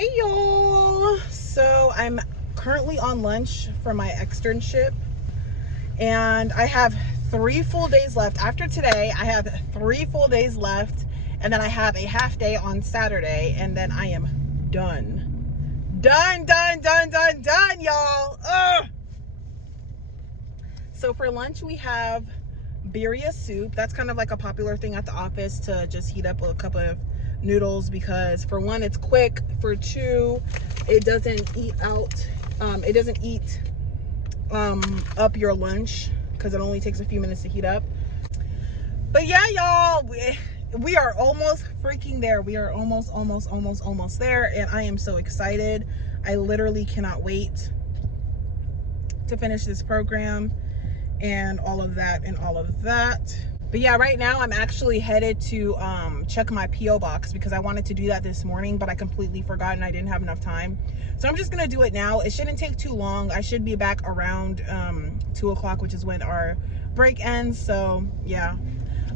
Hey y'all, so I'm currently on lunch for my externship and I have 3 full days left. After today I have 3 full days left, and then I have a half day on Saturday, and then I am done y'all. Ugh. So for lunch we have birria soup. That's kind of like a popular thing at the office, to just heat up with a cup of noodles, because for one, it's quick, for two, it doesn't eat up your lunch, because it only takes a few minutes to heat up. But yeah, y'all, we are almost freaking there. We are almost there, and I am so excited. I literally cannot wait to finish this program and all of that. But yeah, right now I'm actually headed to check my P.O. box, because I wanted to do that this morning, but I completely forgot and I didn't have enough time. So I'm just gonna do it now. It shouldn't take too long. I should be back around 2 o'clock, which is when our break ends. So yeah,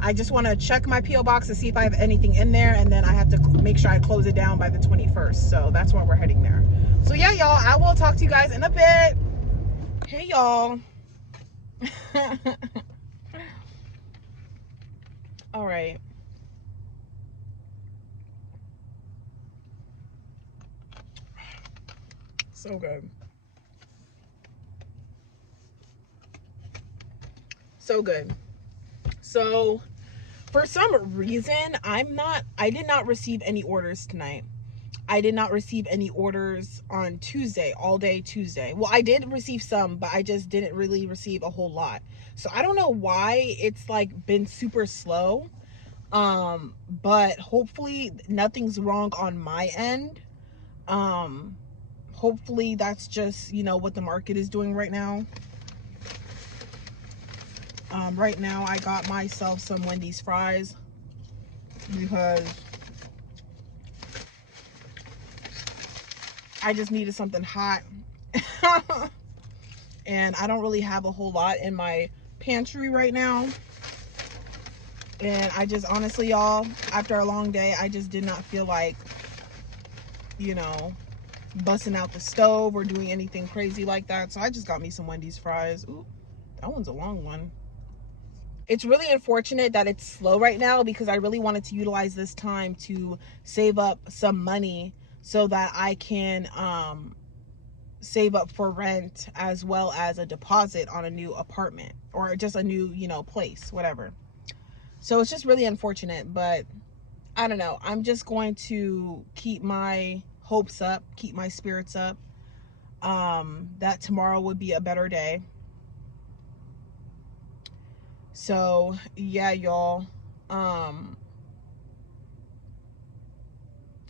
I just want to check my P.O. box to see if I have anything in there, and then I have to make sure I close it down by the 21st. So that's why we're heading there. So yeah, y'all, I will talk to you guys in a bit. Hey y'all. All right. So good. So good. So for some reason, I did not receive any orders tonight. I did not receive any orders on Tuesday, all day Tuesday. Well, I did receive some, but I just didn't really receive a whole lot. So I don't know why it's like been super slow. But hopefully nothing's wrong on my end. Hopefully that's just, what the market is doing right now. Right now I got myself some Wendy's fries, because I just needed something hot. And I don't really have a whole lot in my pantry right now. And I just, honestly, y'all, after a long day, I just did not feel like, busting out the stove or doing anything crazy like that. So I just got me some Wendy's fries. Ooh, that one's a long one. It's really unfortunate that it's slow right now, because I really wanted to utilize this time to save up some money so that I can save up for rent, as well as a deposit on a new apartment, or just a new, place, whatever. So it's just really unfortunate, but I don't know. I'm just going to keep my hopes up, keep my spirits up, that tomorrow would be a better day. So yeah, y'all,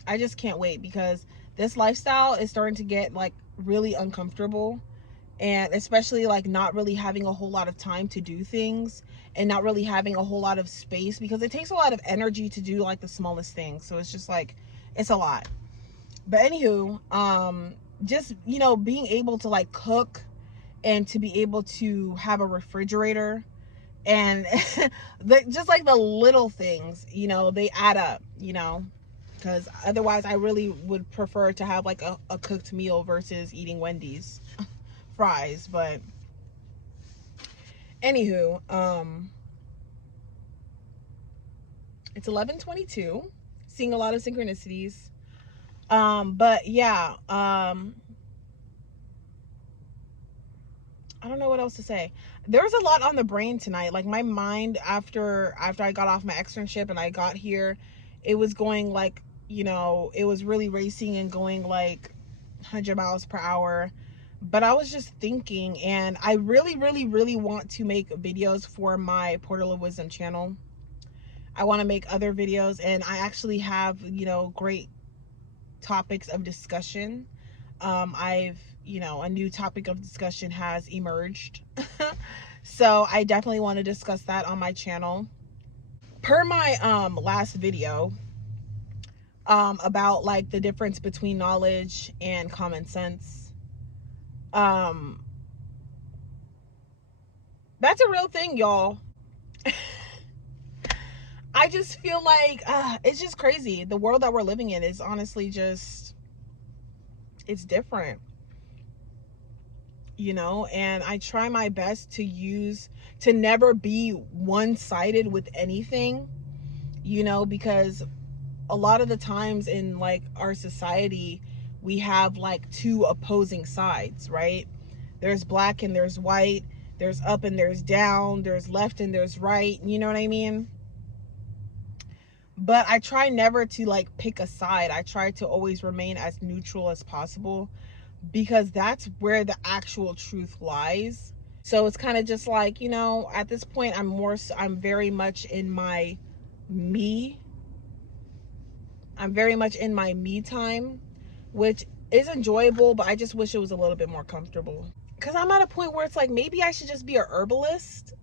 I just can't wait, because this lifestyle is starting to get like really uncomfortable, and especially like not really having a whole lot of time to do things, and not really having a whole lot of space, because it takes a lot of energy to do like the smallest things. So it's just like, it's a lot. But anywho, just, being able to like cook, and to be able to have a refrigerator, and just like the little things, they add up, because otherwise I really would prefer to have like a cooked meal versus eating Wendy's fries. But anywho, it's 11:22, seeing a lot of synchronicities. But yeah, I don't know what else to say. There's a lot on the brain tonight. Like, my mind, after I got off my externship and I got here, it was going like, it was really racing and going like 100 miles per hour. But I was just thinking, and I really want to make videos for my Portal of Wisdom channel. I want to make other videos, and I actually have, great topics of discussion. A new topic of discussion has emerged. So I definitely want to discuss that on my channel. Per my last video, about like the difference between knowledge and common sense, that's a real thing, y'all. I just feel like it's just crazy. The world that we're living in is honestly just It's different, you know, and I try my best to never be one-sided with anything, you know, because a lot of the times in like our society, we have like two opposing sides, right? There's black and there's white, there's up and there's down, there's left and there's right, you know what I mean? But I try never to like pick a side. I try to always remain as neutral as possible, because that's where the actual truth lies. So it's kind of just like, you know, at this point, I'm very much in my me. I'm very much in my me time, which is enjoyable, but I just wish it was a little bit more comfortable. Because I'm at a point where it's like, maybe I should just be a herbalist,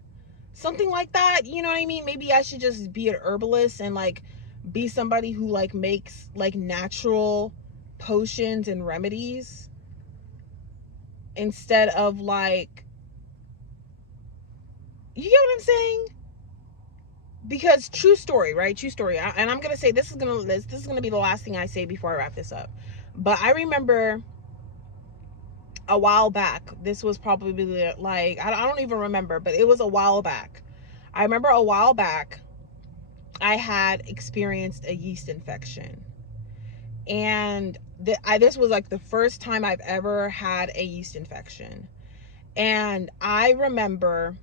something like that, you know what I mean? Maybe I should just be an herbalist and like be somebody who like makes like natural potions and remedies, instead of like, you get what I'm saying? Because true story, right? True story. And I'm gonna say this is gonna be the last thing I say before I wrap this up. But I remember a while back, this was probably like, I don't even remember, but it was a while back. I remember a while back I had experienced a yeast infection, and this was like the first time I've ever had a yeast infection. And I remember,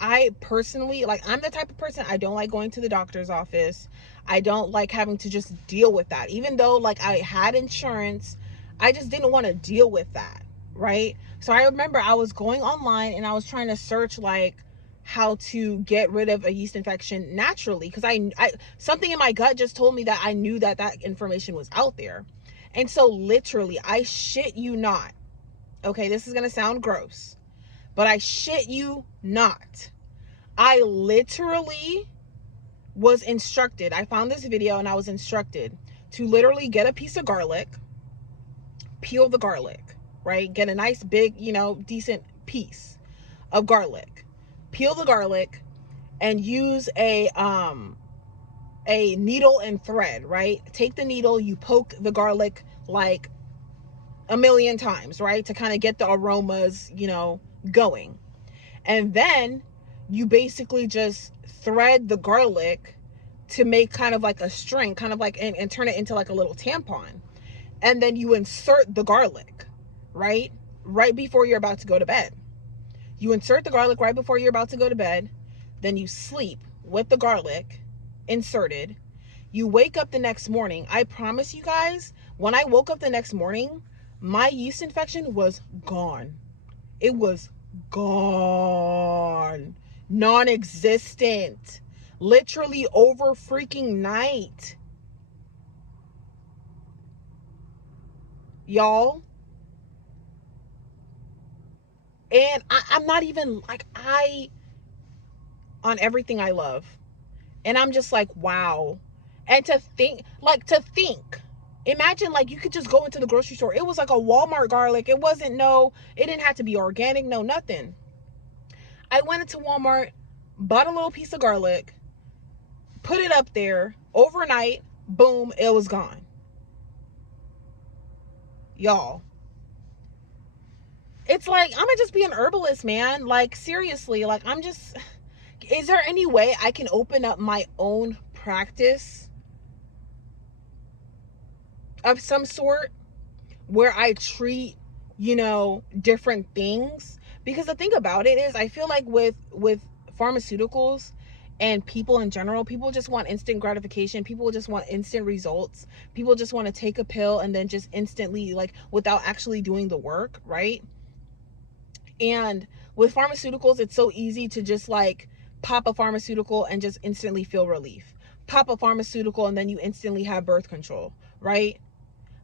I personally, like, I'm the type of person, I don't like going to the doctor's office. I don't like having to just deal with that. Even though like I had insurance, I just didn't want to deal with that, right? So I remember I was going online and I was trying to search like how to get rid of a yeast infection naturally, because I something in my gut just told me that I knew that that information was out there. And so literally, I shit you not, okay, this is gonna sound gross, but I shit you not, I literally was instructed, I found this video and I was instructed to literally get a piece of garlic, peel the garlic, right? Get a nice big, you know, decent piece of garlic, peel the garlic, and use a needle and thread, right? Take the needle, you poke the garlic like a million times, right? To kind of get the aromas, you know, going. And then you basically just thread the garlic to make kind of like a string, kind of like, and turn it into like a little tampon. And then you insert the garlic, right? Right before you're about to go to bed. You insert the garlic right before you're about to go to bed. Then you sleep with the garlic inserted. You wake up the next morning. I promise you guys, when I woke up the next morning, my yeast infection was gone. It was gone. Non-existent. Literally over freaking night. Y'all. And I'm not even like, on everything I love. And I'm just like, wow. And to think, imagine like you could just go into the grocery store. It was like a Walmart garlic. It didn't have to be organic, no, nothing. I went into Walmart, bought a little piece of garlic, put it up there overnight, boom, it was gone. Y'all. It's like, I'm gonna just be an herbalist, man. Like, seriously, like, is there any way I can open up my own practice of some sort where I treat, you know, different things? Because the thing about it is, I feel like with pharmaceuticals and people in general, people just want instant gratification. People just want instant results. People just want to take a pill and then just instantly, like, without actually doing the work, right? And with pharmaceuticals, it's so easy to just like pop a pharmaceutical and just instantly feel relief. Pop a pharmaceutical and then you instantly have birth control, right?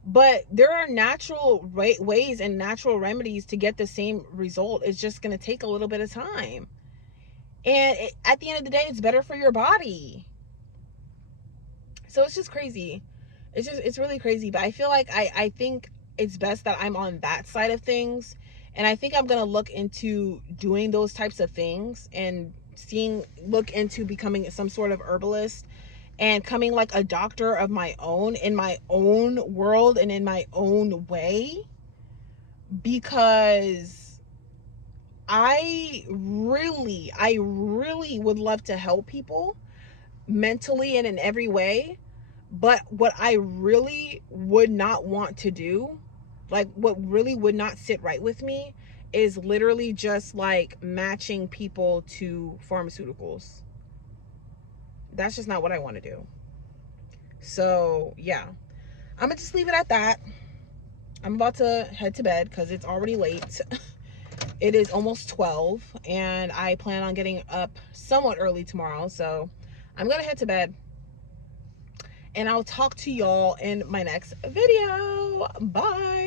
But there are natural ways and natural remedies to get the same result. It's just going to take a little bit of time. And at the end of the day, it's better for your body. So it's just crazy. It's really crazy. But I feel like I think it's best that I'm on that side of things. And I think I'm going to look into doing those types of things and look into becoming some sort of herbalist and coming like a doctor of my own in my own world and in my own way, because I really would love to help people mentally and in every way. But what I really would not want to do, like what really would not sit right with me, is literally just like matching people to pharmaceuticals. That's just not what I want to do. So yeah, I'm gonna just leave it at that. I'm about to head to bed because it's already late. It is almost 12 and I plan on getting up somewhat early tomorrow. So I'm gonna head to bed, and I'll talk to y'all in my next video. Bye.